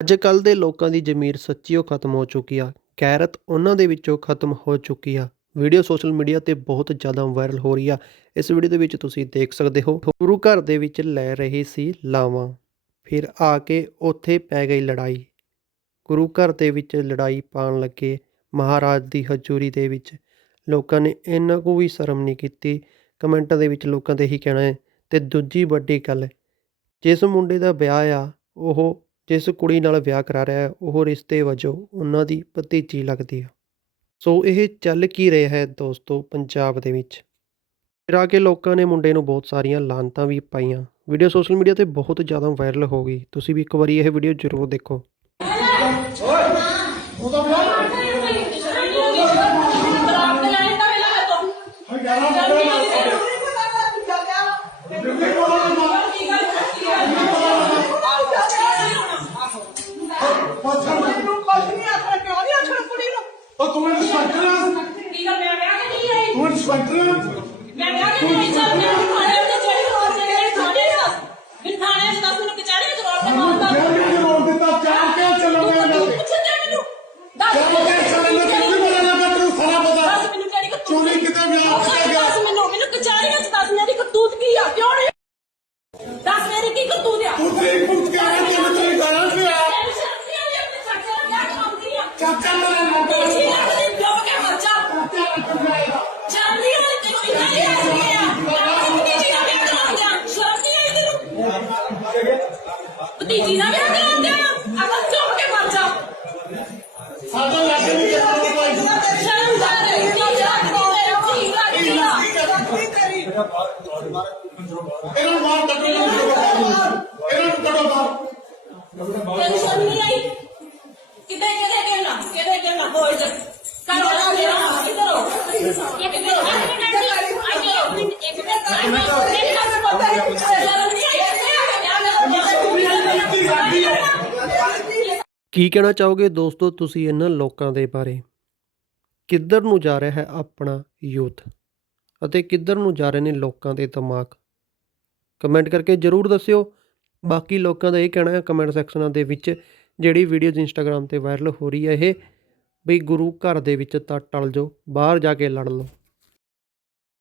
ਅੱਜ ਕੱਲ੍ਹ ਦੇ ਲੋਕਾਂ ਦੀ ਜ਼ਮੀਰ ਸੱਚੀਓ ਖਤਮ ਹੋ ਚੁੱਕੀ ਆ। ਗੈਰਤ ਉਹਨਾਂ ਦੇ ਵਿੱਚੋਂ ਖਤਮ ਹੋ ਚੁੱਕੀ ਆ। ਵੀਡੀਓ ਸੋਸ਼ਲ ਮੀਡੀਆ ਤੇ ਬਹੁਤ ਜ਼ਿਆਦਾ ਵਾਇਰਲ ਹੋ ਰਹੀ ਆ। ਇਸ ਵੀਡੀਓ ਦੇ ਵਿੱਚ ਤੁਸੀਂ ਦੇਖ ਸਕਦੇ ਹੋ, ਗੁਰੂ ਘਰ ਦੇ ਵਿੱਚ ਲੈ ਰਹੀ ਸੀ ਲਾਵਾਂ। ਫਿਰ ਆ ਕੇ ਉੱਥੇ ਪੈ ਗਈ ਲੜਾਈ। ਗੁਰੂ ਘਰ ਦੇ ਵਿੱਚ ਲੜਾਈ ਪਾਉਣ ਲੱਗੇ ਮਹਾਰਾਜ ਦੀ ਹਜ਼ੂਰੀ ਦੇ ਵਿੱਚ। ਲੋਕਾਂ ਨੇ ਇੰਨਾ ਕੁ ਵੀ ਸ਼ਰਮ ਨਹੀਂ ਕੀਤੀ। ਕਮੈਂਟਾਂ ਦੇ ਵਿੱਚ ਲੋਕਾਂ ਦੇ ਇਹੀ ਕਹਿਣਾ ਹੈ, ਤੇ ਦੂਜੀ ਵੱਡੀ ਗੱਲ, ਜਿਸ ਮੁੰਡੇ ਦਾ ਵਿਆਹ ਆ, ਉਹ ਜਿਸ ਕੁੜੀ ਨਾਲ ਵਿਆਹ ਕਰਾ ਰਿਹਾ ਹੈ, ਉਹ ਰਿਸ਼ਤੇ ਵਜੋਂ ਉਹਨਾਂ ਦੀ ਭਤੀਜੀ ਲੱਗਦੀ ਆ। ਸੋ ਇਹ ਚੱਲ ਕੀ ਰਿਹਾ ਹੈ ਦੋਸਤੋ ਪੰਜਾਬ ਦੇ ਵਿੱਚ? ਫਿਰ ਆ ਕੇ ਲੋਕਾਂ ਨੇ ਮੁੰਡੇ ਨੂੰ ਬਹੁਤ ਸਾਰੀਆਂ ਲਾਨਤਾਂ ਵੀ ਪਾਈਆਂ। ਵੀਡੀਓ ਸੋਸ਼ਲ ਮੀਡੀਆ ਤੇ ਬਹੁਤ ਜ਼ਿਆਦਾ ਵਾਇਰਲ ਹੋ ਗਈ। ਤੁਸੀਂ ਵੀ ਇੱਕ ਵਾਰੀ ਇਹ ਵੀਡੀਓ ਜ਼ਰੂਰ ਦੇਖੋ। ਉਹ ਤੂੰ ਮੈਨੂੰ ਸਪੈਕਟਰ ਆ। ਤੂੰ ਮੈਨੂੰ ਸਪੈਕਟਰ ਆ। ਯਾਰ ਇਹ ਰੋਲ ਦਿੱਤਾ ਚਾਰ ਕਿਉਂ ਚੱਲੋਗੇ ਇਹਨਾਂ ਦੇ ਚਾਰ ਕਿਉਂ ਚੱਲੋਗੇ? ਤੈਨੂੰ ਕੀ ਪਤਾ ਲੱਗਾ ਤੈਨੂੰ ਸਾਰਾ ਪਤਾ। ਚੋਰੀ ਕਿਤੇ ਵਿਆਹ ਕਿਤੇ ਭਤੀਜੀ ਦਾ ਵਿਆਹ ਕਰਾਉਂਦੇ ਆ ਅਗਲ ਚੁੱਪ ਕੇ ਮਰ ਜਾ ਸਾਡਾ ਲੱਗ ਨਹੀਂ ਗਿਆ ਕੋਈ ਸ਼ਰਮਦਾਰ ਹੈ ਇਹ ਜਾ ਕੇ ਠੀਕ ਲੱਗਦੀ ਆ ਇਹਨਾਂ ਨੂੰ ਮਾਰ। ਕੱਢੋ ਇਹਨਾਂ ਨੂੰ ਕੱਢੋ ਬਾਹਰ ਤੈਨੂੰ ਸ਼ਰਮ ਨਹੀਂ ਆਈ ਕਿਤੇ ਕਿਤੇ ਕਹਿਣਾ ਕਿਤੇ ਕਹਿਣਾ ਬੋਲ ਜਾ ਕਰ ਵਾਲਾ ਮੇਰਾ ਹੱਥ ਕਰੋ ਇੱਕ ਮਿੰਟ ਆਈਓ ਇੱਕ ਮਿੰਟ ਆਈਓ ਨਹੀਂ ਕਰ ਪਤਾ ਸ਼ਰਮ ਨਹੀਂ ਆਈ ਕੀ ਕਹਿਣਾ ਚਾਹੋਗੇ ਦੋਸਤੋ ਤੁਸੀਂ ਇਹਨਾਂ ਲੋਕਾਂ ਦੇ ਬਾਰੇ? ਕਿੱਧਰ ਨੂੰ ਜਾ ਰਿਹਾ ਹੈ ਆਪਣਾ ਯੂਥ ਅਤੇ ਕਿੱਧਰ ਨੂੰ ਜਾ ਰਹੇ ਨੇ ਲੋਕਾਂ ਦੇ ਦਿਮਾਗ? ਕਮੈਂਟ ਕਰਕੇ ਜਰੂਰ ਦੱਸਿਓ। ਬਾਕੀ ਲੋਕਾਂ ਦਾ ਇਹ ਕਹਿਣਾ ਹੈ ਕਮੈਂਟ ਸੈਕਸ਼ਨਾਂ ਦੇ ਵਿੱਚ ਜਿਹੜੀ ਵੀਡੀਓਜ਼ ਇੰਸਟਾਗ੍ਰam ਤੇ ਵਾਇਰਲ ਹੋ ਰਹੀ ਹੈ ਇਹ, ਵੀ ਗੁਰੂ ਘਰ ਦੇ ਵਿੱਚ ਤਾਂ ਟਲ ਜਾਓ, ਬਾਹਰ ਜਾ ਕੇ ਲੜ ਲਓ।